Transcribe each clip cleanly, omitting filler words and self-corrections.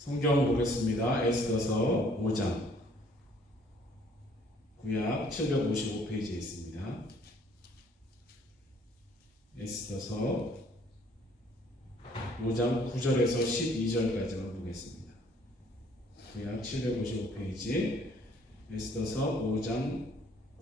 성경 보겠습니다. 에스더서 5장 구약 755페이지에 있습니다. 에스더서 5장 9절에서 12절까지만 보겠습니다. 구약 755페이지 에스더서 5장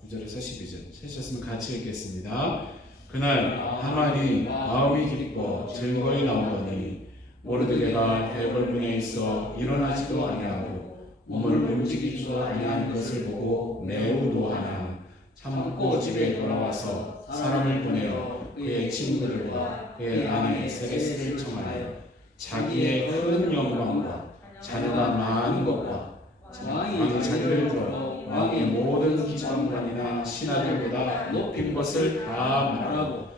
9절에서 12절 찾으셨으면 같이 읽겠습니다. 그날 하만이 마음이 기뻐 즐거이 나오더니 모르드게가 대궐문에 있어 일어나지도 아니하고 몸을 움직이지도 아니한 것을 보고 매우 노하나 참고 집에 돌아와서 사람을 보내어 그의 친구들과 그의 아내 세레스를 청하여 자기의 큰 영광과 자녀가 많은 것과 왕이 자기를 들어 왕의 모든 기관관이나 신하들보다 높인 것을 다 말하고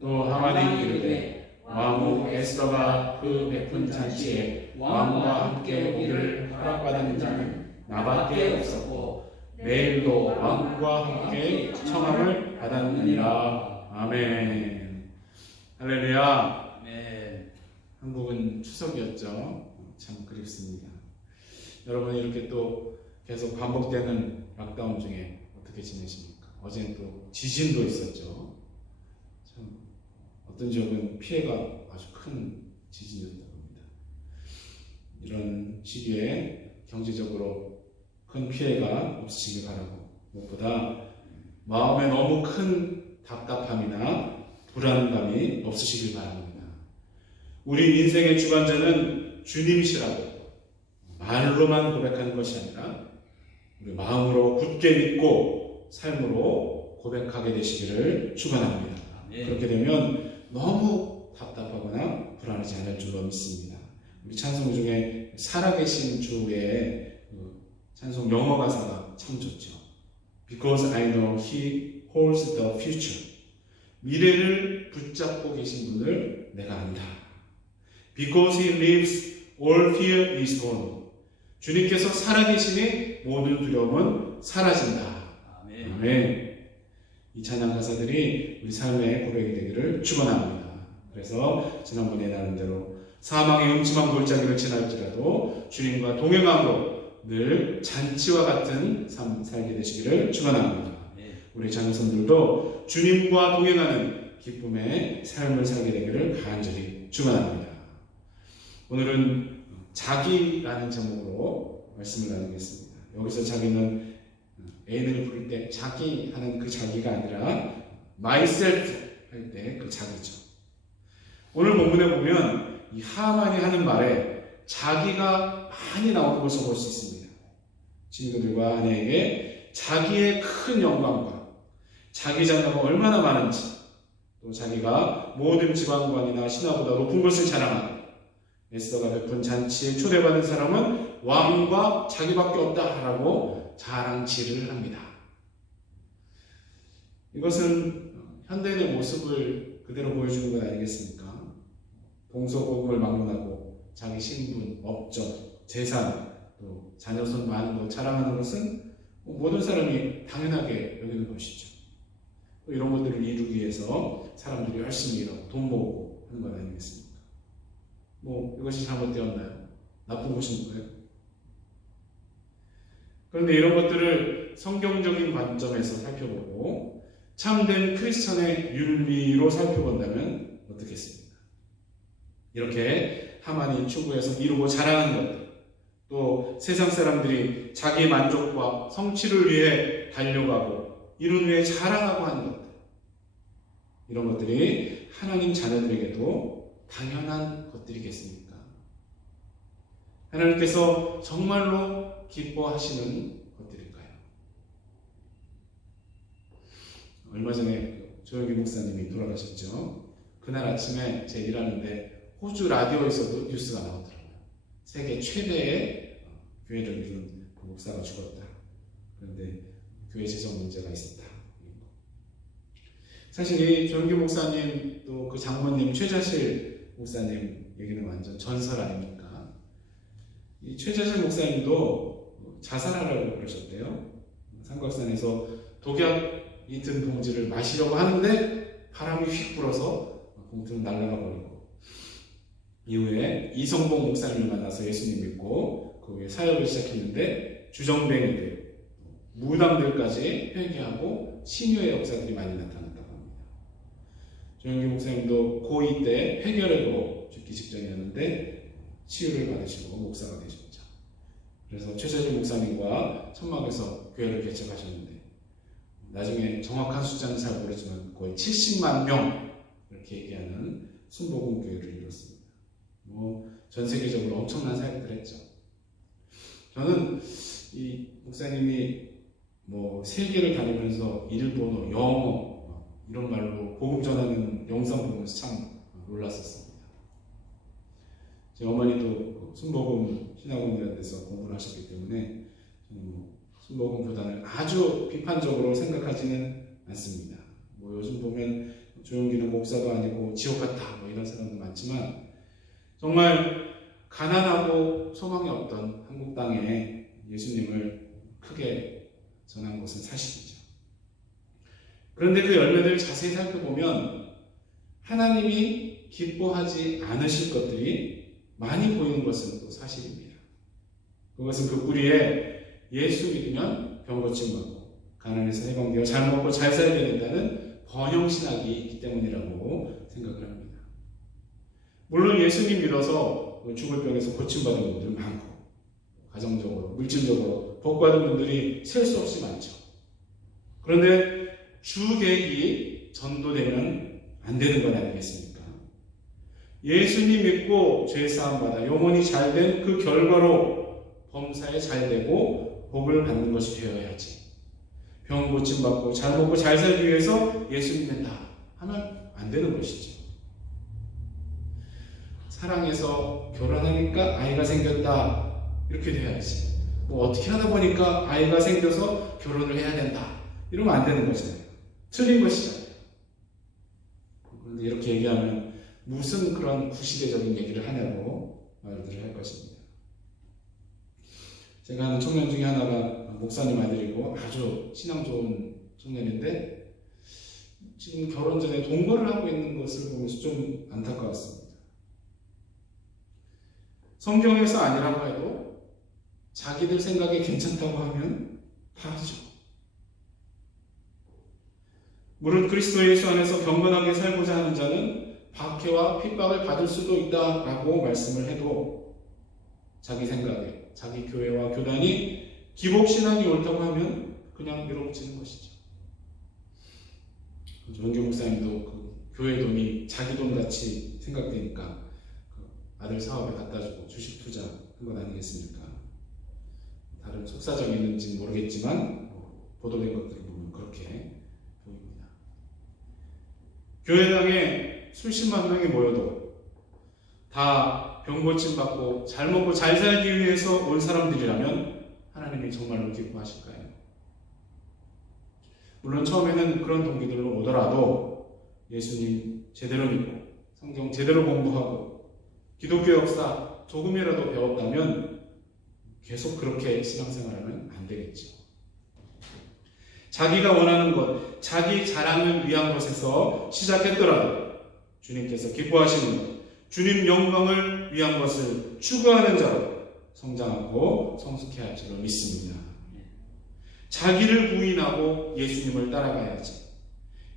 또 하만이 이르되 왕후 에스더가 그 베푼 잔치에 왕과 함께 오기를 허락받은 자는 나밖에 없었고 매일도 왕과 함께 청함을 받았느니라. 아멘. 할렐루야. 네. 한국은 추석이었죠. 참 그립습니다. 여러분 이렇게 또 계속 반복되는 락다운 중에 어떻게 지내십니까? 어제는 또 지진도 있었죠. 참 어떤 지역은 피해가 아주 큰 지진이었다고 합니다. 이런 시기에 경제적으로 큰 피해가 없으시길 바라고 무엇보다 마음에 너무 큰 답답함이나 불안감이 없으시길 바랍니다. 우리 인생의 주관자는 주님이시라고 말로만 고백하는 것이 아니라 우리 마음으로 굳게 믿고 삶으로 고백하게 되시기를 축원합니다. 그렇게 되면 너무 답답하거나 불안하지 않을 줄로 믿습니다. 우리 찬송 중에 살아계신 주의 찬송 영어 가사가 참 좋죠. Because I know He holds the future. 미래를 붙잡고 계신 분을 내가 안다. Because He lives, all fear is gone. 주님께서 살아계시니 모든 두려움은 사라진다. 아멘. 아멘. 이 찬양 가사들이 우리 삶의 고백이 되기를 축원합니다. 그래서 지난번에 나름대로 사망의 음침한 골짜기를 지날지라도 주님과 동행함으로 늘 잔치와 같은 삶 살게 되시기를 축원합니다. 우리 자녀손들도 주님과 동행하는 기쁨의 삶을 살게 되기를 간절히 축원합니다. 오늘은 자기라는 제목으로 말씀을 나누겠습니다. 여기서 자기는 애인을 부를 때 자기 하는 그 자기가 아니라 myself 할 때 그 자기죠. 오늘 본문에 보면 이 하만이 하는 말에 자기가 많이 나오는 것을 볼 수 있습니다. 친구들과 아내에게 자기의 큰 영광과 자기 자녀가 얼마나 많은지 또 자기가 모든 지방관이나 신하보다 높은 것을 자랑하고 에스더가 베푼 잔치에 초대받은 사람은 왕과 자기밖에 없다라고 자랑질을 합니다. 이것은 현대인의 모습을 그대로 보여주는 것 아니겠습니까? 동서고금을 막론하고 자기 신분, 업적, 재산, 또 자녀손 많은 것 자랑하는 것은 모든 사람이 당연하게 여기는 것이죠. 또 이런 것들을 이루기 위해서 사람들이 열심히 일하고 돈 모으고 하는 것 아니겠습니까? 이것이 잘못되었나요? 나쁜 것인 거예요? 그런데 이런 것들을 성경적인 관점에서 살펴보고 참된 크리스천의 윤리로 살펴본다면 어떻겠습니까? 이렇게 하만이 추구해서 이루고 자랑하는 것들, 또 세상 사람들이 자기의 만족과 성취를 위해 달려가고 이룬 후에 자랑하고 하는 것들, 이런 것들이 하나님 자녀들에게도 당연한 것들이겠습니까? 하나님께서 정말로 기뻐하시는 것들일까요? 얼마 전에 조영기 목사님이 돌아가셨죠. 그날 아침에 제 일하는데 호주 라디오에서도 뉴스가 나오더라고요. 세계 최대의 교회를 이룬 그 목사가 죽었다. 그런데 교회 재정 문제가 있었다. 사실 이 조영기 목사님 또 그 장모님 최자실 목사님 얘기는 완전 전설 아닙니까? 이 최자실 목사님도 자살하라고 그러셨대요. 삼각산에서 독약이 든 봉지를 마시려고 하는데 바람이 휙 불어서 봉투는 날아가 버리고 이후에 이성봉 목사님을 만나서 예수님 믿고 그 후에 사역을 시작했는데 주정뱅이들, 무당들까지 회개하고 치유의 역사들이 많이 나타났다고 합니다. 조영기 목사님도 고2 때 폐결핵으로 죽기 직전이었는데 치유를 받으시고 목사가 되셨죠. 그래서 최재준 목사님과 천막에서 교회를 개척하셨는데 나중에 정확한 숫자는 잘 모르지만 거의 70만 명 이렇게 얘기하는 순복음 교회를 이뤘습니다. 전 세계적으로 엄청난 사역들을 했죠. 저는 이 목사님이 세계를 다니면서 일본어, 영어 이런 말로 복음 전하는 영상 보면서 참 놀랐었습니다. 제 어머니도 순복음 신학원들에서 공부를 하셨기 때문에 저는 순복음 교단을 아주 비판적으로 생각하지는 않습니다. 요즘 보면 조용기는 목사도 아니고 지옥 같다 이런 사람도 많지만 정말 가난하고 소망이 없던 한국 땅에 예수님을 크게 전한 것은 사실이죠. 그런데 그 열매들을 자세히 살펴보면 하나님이 기뻐하지 않으실 것들이 많이 보이는 것은 또 사실입니다. 그것은 그 뿌리에 예수 믿으면 병 고침받고 가난해서 해방되어 잘 먹고 잘 살게 된다는 번영신학이 있기 때문이라고 생각을 합니다. 물론 예수님 믿어서 죽을 병에서 고침받은 분들 많고 가정적으로 물질적으로 복받은 분들이 셀 수 없이 많죠. 그런데 주객이 전도되면 안 되는 건 아니겠습니까? 예수님 믿고 죄사함 받아 영혼이 잘된 그 결과로 범사에 잘되고 복을 받는 것이 되어야지. 병 고침받고 잘 먹고 잘 살기 위해서 예수 믿는다 하면 안 되는 것이죠. 사랑해서 결혼하니까 아이가 생겼다 이렇게 돼야지. 어떻게 하다 보니까 아이가 생겨서 결혼을 해야 된다 이러면 안 되는 거잖아요. 틀린 것이잖아요. 그런데 이렇게 얘기하면 무슨 그런 구시대적인 얘기를 하냐고 말들을 할 것입니다. 제가 아는 청년 중에 하나가 목사님 아들이고 아주 신앙 좋은 청년인데 지금 결혼 전에 동거를 하고 있는 것을 보면서 좀 안타까웠습니다. 성경에서 아니라고 해도 자기들 생각에 괜찮다고 하면 다 하죠. 물론 그리스도 예수 안에서 경건하게 살고자 하는 자는 박해와 핍박을 받을 수도 있다라고 말씀을 해도 자기 생각에 자기 교회와 교단이 기복신앙이 옳다고 하면 그냥 밀어붙이는 것이죠. 조영기 목사님도 그 교회 돈이 자기 돈 같이 생각되니까 그 아들 사업에 갖다주고 주식 투자한 건 아니겠습니까? 다른 속사정이 있는지는 모르겠지만 보도된 것들을 보면 그렇게 보입니다. 교회당에 수십만 명이 모여도 다 병 고침 받고 잘 먹고 잘 살기 위해서 온 사람들이라면 하나님이 정말로 기뻐하실까요? 물론 처음에는 그런 동기들로 오더라도 예수님 제대로 믿고 성경 제대로 공부하고 기독교 역사 조금이라도 배웠다면 계속 그렇게 신앙생활하면 안 되겠죠. 자기가 원하는 것, 자기 자랑을 위한 것에서 시작했더라도 주님께서 기뻐하시는 것, 주님 영광을 위한 것을 추구하는 자로 성장하고 성숙해야 할 줄로 믿습니다. 자기를 부인하고 예수님을 따라가야지.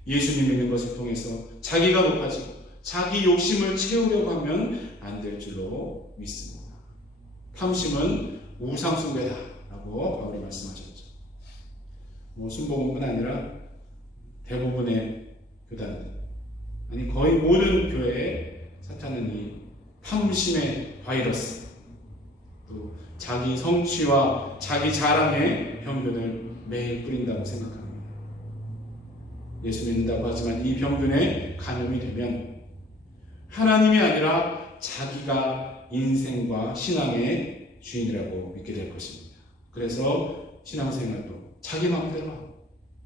예수님 믿는 것을 통해서 자기가 높아지고 자기 욕심을 채우려고 하면 안 될 줄로 믿습니다. 탐심은 우상숭배다라고 바울이 말씀하셨죠. 순복음뿐 아니라 대부분의 교단들, 아니 거의 모든 교회에 사탄은 이 탐심의 바이러스, 또 자기 성취와 자기 자랑의 병균을 매일 뿌린다고 생각합니다. 예수 믿는다고 하지만 이 병균에 감염이 되면 하나님이 아니라 자기가 인생과 신앙의 주인이라고 믿게 될 것입니다. 그래서 신앙생활도 자기 마음대로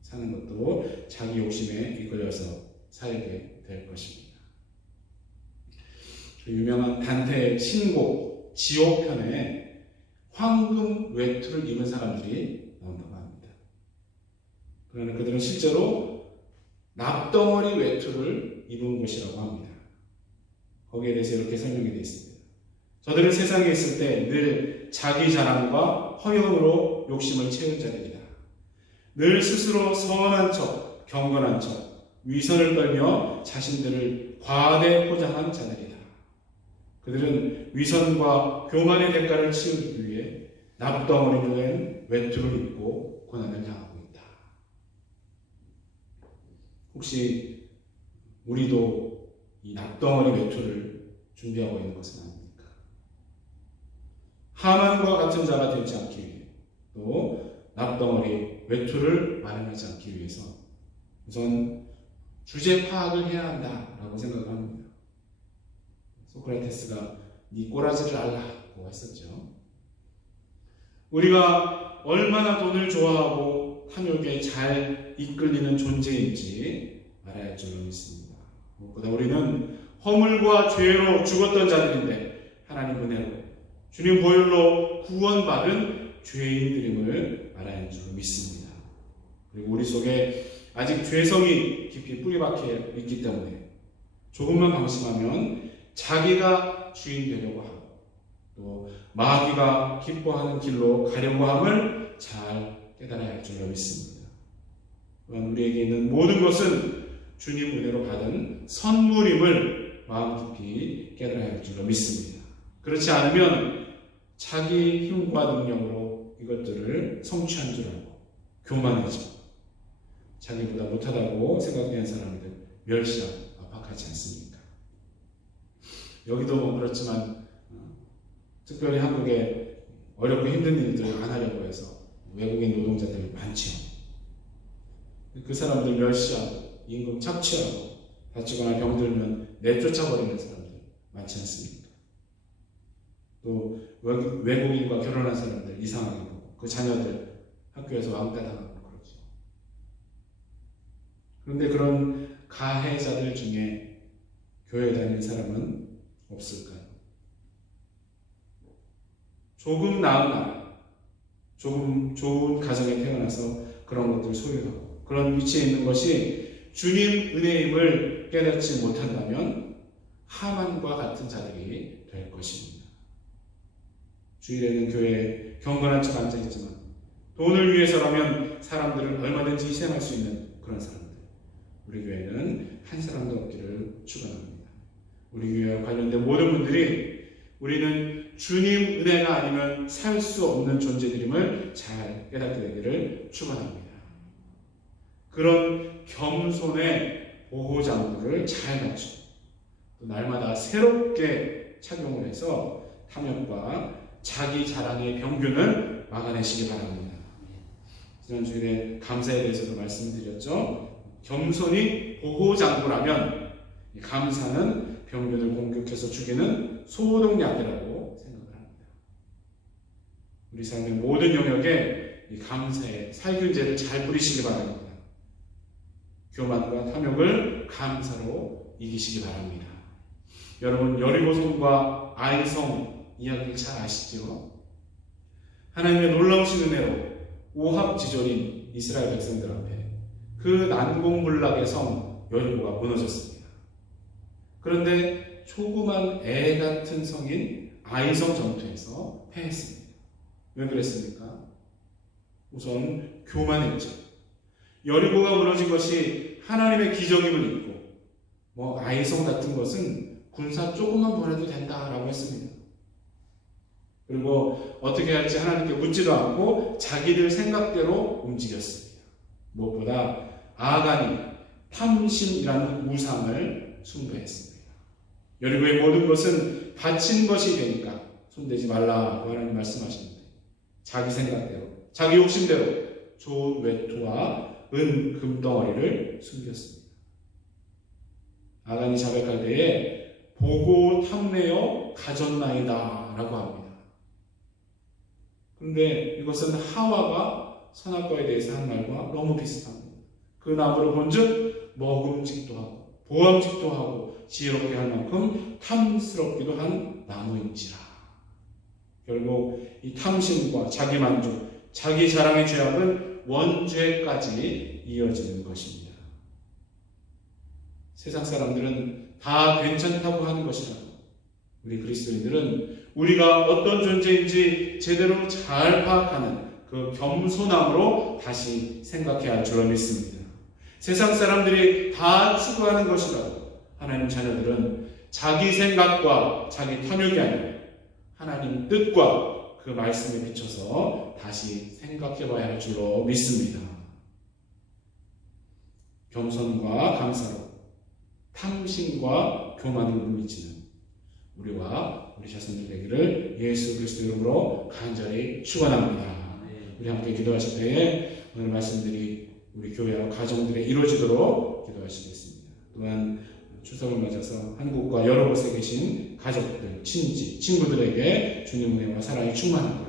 사는 것도 자기 욕심에 이끌려서 살게 될 것입니다. 그 유명한 단테의 신곡 지옥편에 황금 외투를 입은 사람들이 나온다고 합니다. 그러나 그들은 실제로 납덩어리 외투를 입은 것이라고 합니다. 거기에 대해서 이렇게 설명이 되어 있습니다. 저들은 세상에 있을 때 늘 자기 자랑과 허영으로 욕심을 채운 자들이다. 늘 스스로 선한 척, 경건한 척, 위선을 떨며 자신들을 과대 포장한 자들이다. 그들은 위선과 교만의 대가를 치르기 위해 납덩어리로 된 외투를 입고 고난을 당하고 있다. 혹시 우리도 이 납덩어리 외투를 준비하고 있는 것은 아닙니까? 하만과 같은 자가 되지 않기 위해, 또 납덩어리 외투를 마련하지 않기 위해서 우선 주제 파악을 해야 한다라고 생각을 합니다. 소크라테스가 네 꼬라지를 알라고 했었죠. 우리가 얼마나 돈을 좋아하고 탐욕에 잘 이끌리는 존재인지 알아야 할 줄로 믿습니다. 무엇보다 우리는 허물과 죄로 죽었던 자들인데 하나님 은혜로 주님 보혈로 구원받은 죄인들임을 알아야 할 줄로 믿습니다. 그리고 우리 속에 아직 죄성이 깊이 뿌리박혀 있기 때문에 조금만 방심하면 자기가 주인 되려고 하고 또 마귀가 기뻐하는 길로 가려고 함을 잘 깨달아야 할 줄로 믿습니다. 또한 우리에게 있는 모든 것은 주님 은혜로 받은 선물임을 마음 깊이 깨달아야 할 줄로 믿습니다. 그렇지 않으면 자기 힘과 능력으로 이것들을 성취한 줄 알고 교만해지고 자기보다 못하다고 생각하는 사람들 멸시하고 압박하지 않습니까? 여기도 뭐 그렇지만 특별히 한국에 어렵고 힘든 일들을 안 하려고 해서 외국인 노동자들이 많죠. 그 사람들 멸시하고 임금 착취하고 다치거나 병들면 내쫓아버리는 사람들 많지 않습니까? 또 외국인과 결혼한 사람들 이상하게 보고 그 자녀들 학교에서 왕따 당하고 그러죠. 그런데 그런 가해자들 중에 교회에 다니는 사람은 없을까요? 조금 나은 나라, 조금 좋은 가정에 태어나서 그런 것들을 소유하고 그런 위치에 있는 것이 주님 은혜임을 깨닫지 못한다면 하만과 같은 자들이 될 것입니다. 주일에는 교회에 경건한 척 앉아있지만 돈을 위해서라면 사람들을 얼마든지 희생할 수 있는 그런 사람들, 우리 교회는 한 사람도 없기를 축원합니다. 우리 교회와 관련된 모든 분들이 우리는 주님 은혜가 아니면 살 수 없는 존재들임을 잘 깨닫게 되기를 축원합니다. 그런 겸손의 보호장구를 잘 갖추고 또 날마다 새롭게 착용을 해서 탐욕과 자기 자랑의 병균을 막아내시기 바랍니다. 지난주에 감사에 대해서도 말씀드렸죠. 겸손이 보호장구라면 감사는 병균을 공격해서 죽이는 소독약이라고 생각을 합니다. 우리 삶의 모든 영역에 이 감사의 살균제를 잘 뿌리시기 바랍니다. 교만과 탐욕을 감사로 이기시기 바랍니다. 여러분 여리고성과 아이성 이야기를 잘 아시죠? 하나님의 놀라우신 은혜로 오합지졸인 이스라엘 백성들 앞에 그 난공불락의 성 여리고가 무너졌습니다. 그런데 조그만 애 같은 성인 아이성 전투에서 패했습니다. 왜 그랬습니까? 우선 교만했죠. 여리고가 무너진 것이 하나님의 기적임을 믿고 아이성 같은 것은 군사 조금만 보내도 된다라고 했습니다. 그리고 어떻게 할지 하나님께 묻지도 않고 자기들 생각대로 움직였습니다. 무엇보다 아간이 탐심이라는 우상을 숭배했습니다. 여리고의 모든 것은 바친 것이 되니까 손대지 말라고 하나님 말씀하시는데 자기 생각대로 자기 욕심대로 좋은 외투와 은 금덩어리를 숨겼습니다. 아간이 자백할 때에 보고 탐내어 가졌나이다 라고 합니다. 그런데 이것은 하와가 선악과에 대해서 한 말과 너무 비슷합니다. 그 나무를 본즉 먹음직도 하고 보암직도 하고 지혜롭게 할 만큼 탐스럽기도 한 나무인지라. 결국 이 탐심과 자기만족, 자기 자랑의 죄악은 원죄까지 이어지는 것입니다. 세상 사람들은 다 괜찮다고 하는 것이라고 우리 그리스도인들은 우리가 어떤 존재인지 제대로 잘 파악하는 그 겸손함으로 다시 생각해야 할 줄로 믿습니다. 세상 사람들이 다 추구하는 것이라도 하나님 자녀들은 자기 생각과 자기 탐욕이 아니라 하나님 뜻과 그 말씀에 비춰서 다시 생각해 봐야 할 줄로 믿습니다. 겸손과 감사로 탐심과 교만을 물리치는 우리와 우리 자손들 되기를 예수 그리스도 이름으로 간절히 축원합니다. 우리 함께 기도하실 때에 오늘 말씀들이 우리 교회와 가정들에 이루어지도록 기도하시겠습니다. 또한 추석을 맞아서 한국과 여러 곳에 계신 가족들, 친지, 친구들에게 주님 은혜와 사랑이 충만하고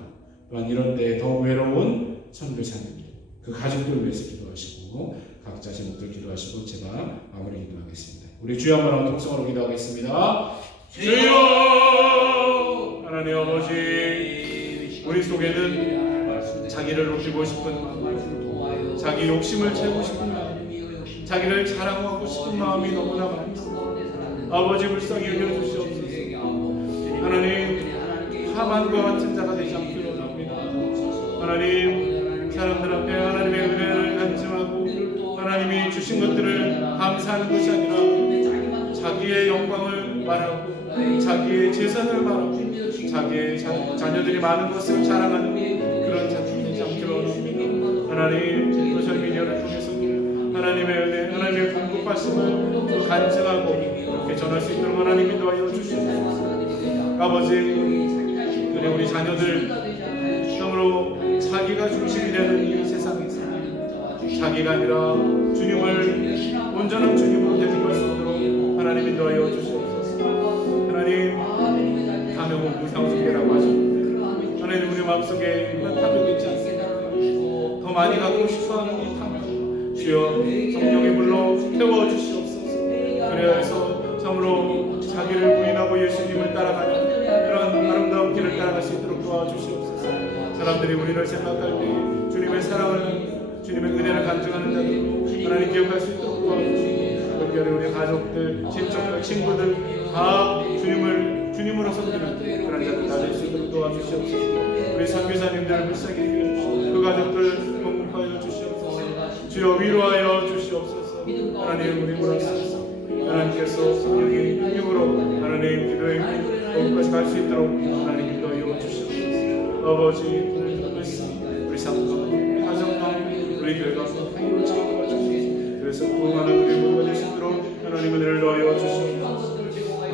또한 이런 때에 더 외로운 선교사님들, 그 가족들을 위해서 기도하시고 각자 제목들 기도하시고 제가 마무리 기도하겠습니다. 우리 주여 한번 통성으로 기도하겠습니다. 주여! 하나님 아버지, 우리 속에는 자기를 높이고 싶은 마음, 자기 욕심을 채우고 싶은 마음, 자기를 자랑하고 싶은 마음이 너무나 많습니다. 아버지 불쌍히 여겨주시옵소서. 하나님, 하만과 같은 자가 되지 않기를 원합니다. 하나님, 사람들 앞에 하나님의 은혜를 간증하고 하나님이 주신 것들을 감사하는 것이 아니라 자기의 영광을 말하고 자기의 재산을 말하고 자기의 자녀들이 많은 것을 자랑하는 그런 자들이 되지 않기를 원합니다. 하나님, 소셜미디어를 통해서 하나님의 은혜, 하나님의 공급하심을 간증하고 이렇게 전할 수 있도록 하나님 인도하여 주시옵소서. 아버지, 그래 우리 자녀들 참으로 자기가 중심이 되는 이 세상에서 자기가 아니라 주님을 온전한 주님으로 되돌릴 수 있도록 하나님 인도하여 주시옵소서. 하나님, 탐욕은 무상숭배라고 하셨는데 하나님 우리 마음속에 이런 탐욕이 있지 않습니까? 더 많이 갖고 싶어하는 이 탐욕 주여 성령의 불로 태워주시옵소서. 그래야 해서 참으로 자기를 부인하고 예수님을 따라가는 그런 아름다운 길을 따라갈 수 있도록 도와주시옵소서. 사람들이 우리를 생각할 때 주님의 사랑을, 주님의 은혜를 간증하는 자들 하나님 기억할 수 있도록 도와주시옵소서. 특별히 우리 가족들, 친척들, 친구들 다 주님으로 섬기는 그런 자들 다 될 수 있도록 도와주시옵소서. 우리 선교사님들 불쌍히 여겨주시옵소서. 그 가족들 공급하여 주시옵소서. 주여 위로하여 주시옵소서. 하나님 우리 물어주소서. 하나님께서 성령의 힘으로 하나님 기도의 거기까지 갈 수 있도록 하나님 인도하여 주시옵소서. 아버지 오늘 들은 말씀 우리 삶과 우리 가정과 우리 교회가 하나님을 채워가 주시옵소서. 그래서 구원하는 우리 모두가 될 수 있도록 하나님 은혜를 넣어 주시옵소서.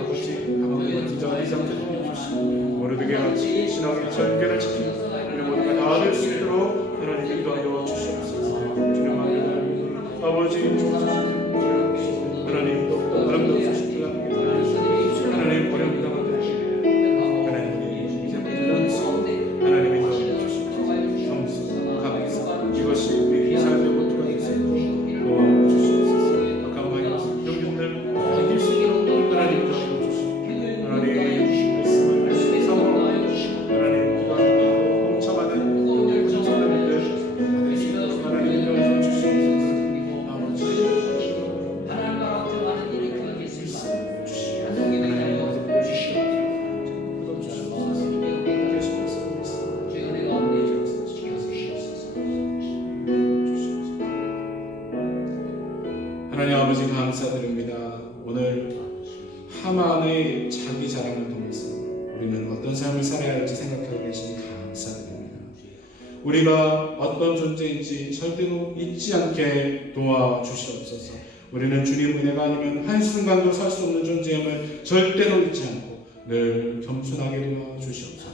아버지 하나님 진짜 이 삶을 도와주시고 모두에게 같이 신앙의 전개를 지키고 우리 모두가 다 될 수 있도록 하나님 인도하여 주시옵소서. 주님 아버지 하나님 또 아름다운 소식들 하나님 어려운 가운데 하나님 이제 이런 하나님의 도와주시옵소서. 겸손, 감사 이것이 우리 삶의 모토가 되겠습니다. 도와주시옵소서. 악한 방향 영혼들 이길 수 있도록 하나님 도와주시옵소서. 하나님 말씀을 사모하고 하나님 기도하고 동참하는 구성원들 받을 수 있도록 하나님 도와주시옵소서. 하나님 아버지 감사드립니다. 오늘 하만의 자기 자랑을 통해서 우리는 어떤 삶을 살아야 할지 생각하고 계시니 감사드립니다. 우리가 어떤 존재인지 절대로 잊지 않게 도와주시옵소서. 우리는 주님 은혜가 아니면 한순간도 살 수 없는 존재임을 절대로 잊지 않고 늘 겸손하게 도와주시옵소서.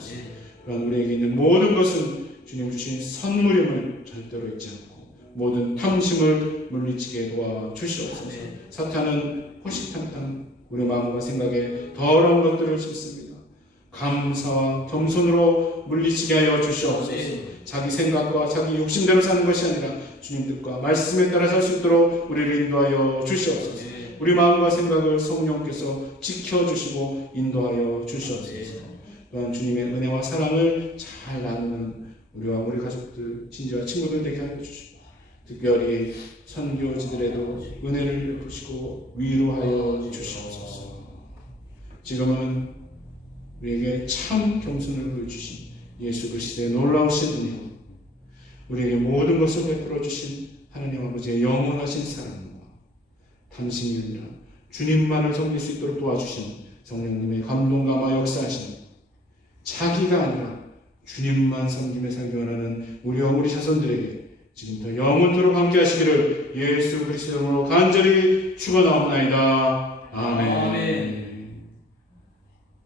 또한 우리에게 있는 모든 것은 주님 주신 선물임을 절대로 잊지 않고 모든 탐심을 물리치게 도와주시옵소서. 사탄은 호시탐탐 우리 마음과 생각에 더러운 것들을 심습니다. 감사와 겸손으로 물리치게 하여 주시옵소서. 자기 생각과 자기 욕심대로 사는 것이 아니라 주님 뜻과 말씀에 따라 살 수 있도록 우리를 인도하여 주시옵소서. 우리 마음과 생각을 성령께서 지켜주시고 인도하여 주시옵소서. 또한 주님의 은혜와 사랑을 잘 나누는 우리와 우리 가족들, 친지와 친구들 되게 하여 주시옵소서. 특별히 선교지들에도 은혜를 베푸시고 위로하여 주시옵소서. 지금은 우리에게 참 겸손을 보여주신 예수 그리스도의 놀라우신 은혜와 우리에게 모든 것을 베풀어 주신 하나님 아버지의 영원하신 사랑과 당신이 아니라 주님만을 섬길 수 있도록 도와주신 성령님의 감동 감화 역사하신 자기가 아니라 주님만 섬김에 살기 원하는 우리 자손들에게 지금부터 영원토록 함께 하시기를 예수 그리스도로 간절히 축원하옵나이다. 아멘.